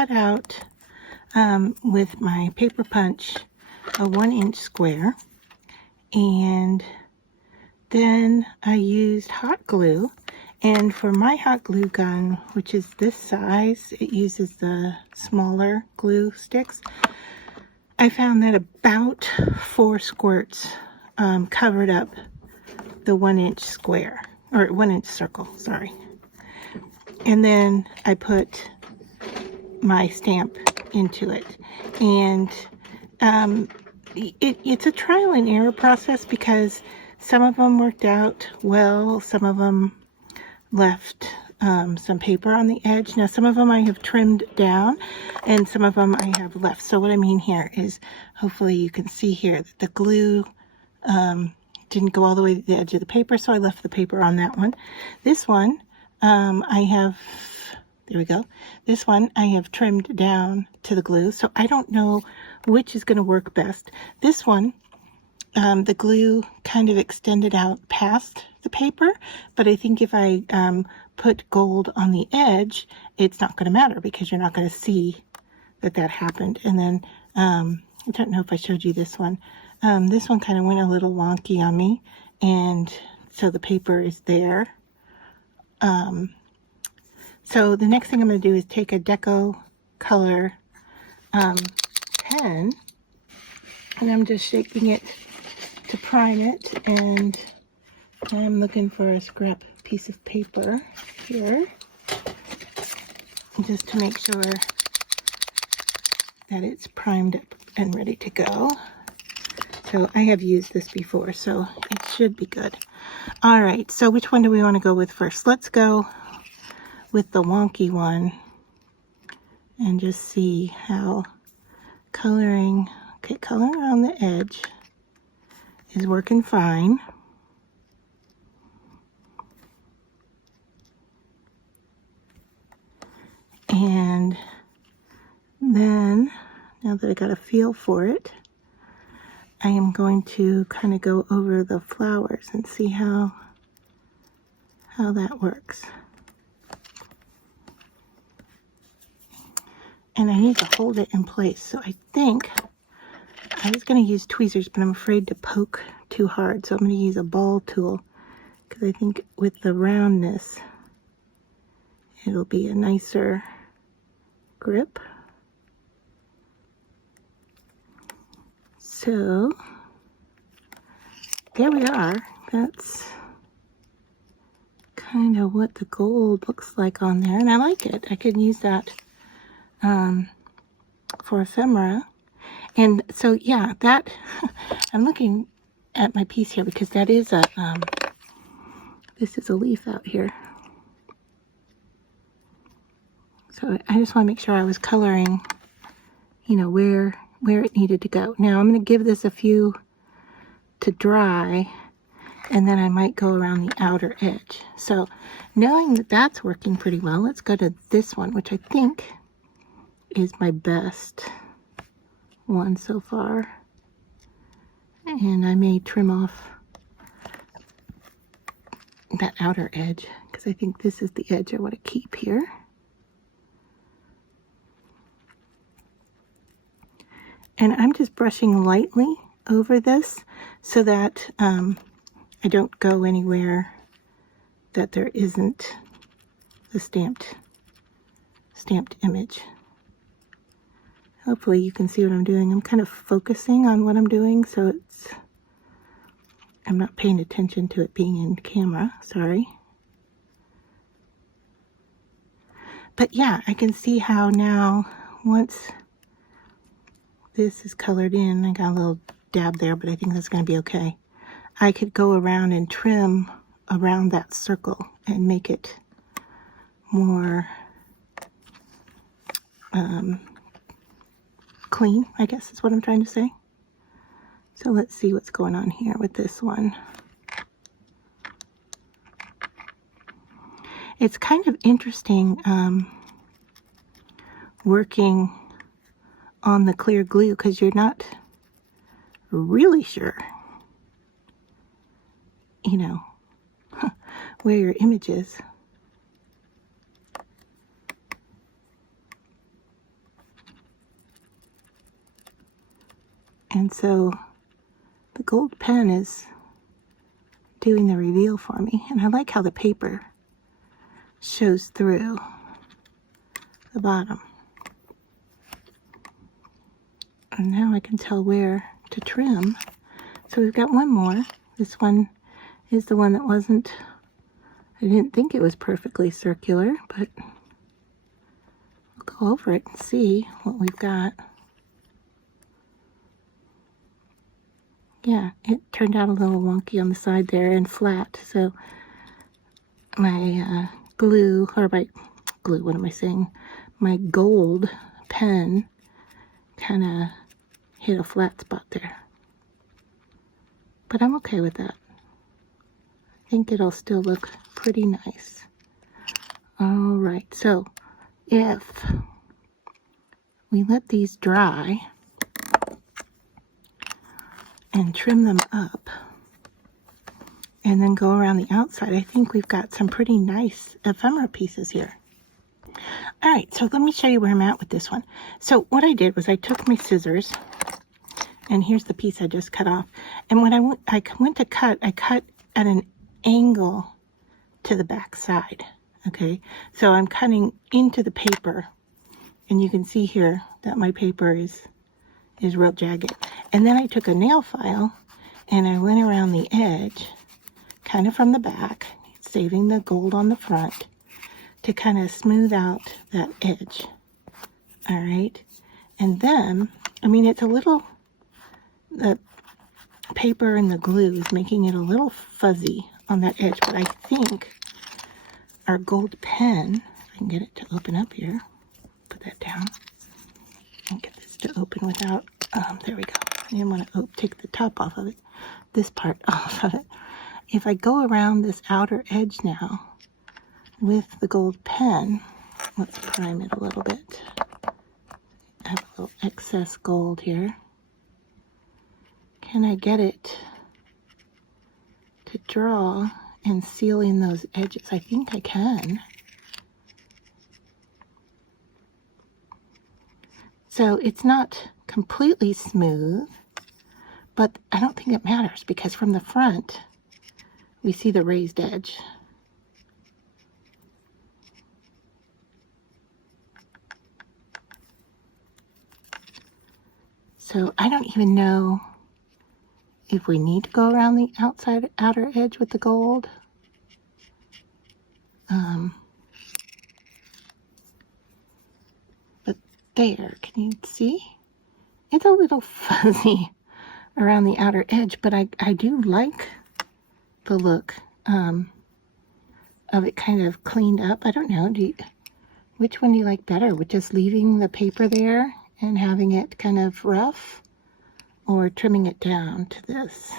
cut out with my paper punch a 1-inch square, and then I used hot glue. And for my hot glue gun, which is this size, it uses the smaller glue sticks. I found that about 4 squirts covered up the 1-inch square, or 1-inch circle, sorry. And then I put my stamp into it. And it's a trial and error process, because some of them worked out well, some of them left some paper on the edge. Now some of them I have trimmed down, and some of them I have left. So what I mean here is, hopefully you can see here that the glue didn't go all the way to the edge of the paper, so I left the paper on that one. This one I have, there we go, this one I have trimmed down to the glue, so I don't know which is going to work best. This one, the glue kind of extended out past the paper, but I think if I put gold on the edge, it's not going to matter, because you're not going to see that that happened. And then I don't know if I showed you this one. This one kind of went a little wonky on me, and so the paper is there. So the next thing I'm going to do is take a deco color pen, and I'm just shaking it to prime it, and I'm looking for a scrap piece of paper here, just to make sure that it's primed up and ready to go. So I have used this before, so it should be good. All right, so which one do we want to go with first? Let's go with the wonky one and just see how coloring, okay, coloring around the edge is working fine. And then, now that I got a feel for it, I am going to kind of go over the flowers and see how that works. And I need to hold it in place, so I think I was going to use tweezers, but I'm afraid to poke too hard, so I'm going to use a ball tool, because I think with the roundness it'll be a nicer grip. So there we are. That's kind of what the gold looks like on there, and I like it. I could use that for ephemera. And so yeah, that I'm looking at my piece here, because that is a this is a leaf out here. So I just want to make sure I was coloring, you know, where it needed to go. Now I'm going to give this a few to dry, and then I might go around the outer edge. So knowing that that's working pretty well, let's go to this one, which I think is my best one so far. And I may trim off that outer edge, because I think this is the edge I want to keep here. And I'm just brushing lightly over this so that I don't go anywhere that there isn't the stamped image. Hopefully you can see what I'm doing. I'm kind of focusing on what I'm doing, so I'm not paying attention to it being in camera, sorry. But yeah, I can see how now, once this is colored in, I got a little dab there, but I think that's going to be okay. I could go around and trim around that circle and make it more clean, I guess is what I'm trying to say. So let's see what's going on here with this one. It's kind of interesting working on the clear glue, because you're not really sure, you know, where your image is. And so the gold pen is doing the reveal for me. And I like how the paper shows through the bottom. And now I can tell where to trim. So we've got one more. This one is the one that wasn't, I didn't think it was perfectly circular, but we'll go over it and see what we've got. Yeah, it turned out a little wonky on the side there and flat. So my glue, what am I saying? My gold pen kind of hit a flat spot there. But I'm okay with that. I think it'll still look pretty nice. All right, so if we let these dry and trim them up and then go around the outside, I think we've got some pretty nice ephemera pieces here. All right, so let me show you where I'm at with this one. So what I did was I took my scissors, and here's the piece I just cut off. And when I went to cut, I cut at an angle to the back side, okay? So I'm cutting into the paper, and you can see here that my paper is real jagged. And then I took a nail file, and I went around the edge, kind of from the back, saving the gold on the front, to kind of smooth out that edge. All right, and then, I mean, it's a little, the paper and the glue is making it a little fuzzy on that edge, but I think our gold pen, if I can get it to open up here, put that down, and get this to open without, there we go. I didn't want to take the top off of it, this part off of it. If I go around this outer edge now with the gold pen, let's prime it a little bit. I have a little excess gold here. Can I get it to draw and seal in those edges? I think I can. So it's not completely smooth, but I don't think it matters because from the front, we see the raised edge. So I don't even know if we need to go around the outer edge with the gold. But there, can you see? It's a little fuzzy around the outer edge, but I do like the look of it kind of cleaned up. I don't know, which one do you like better? With just leaving the paper there and having it kind of rough, or trimming it down to this?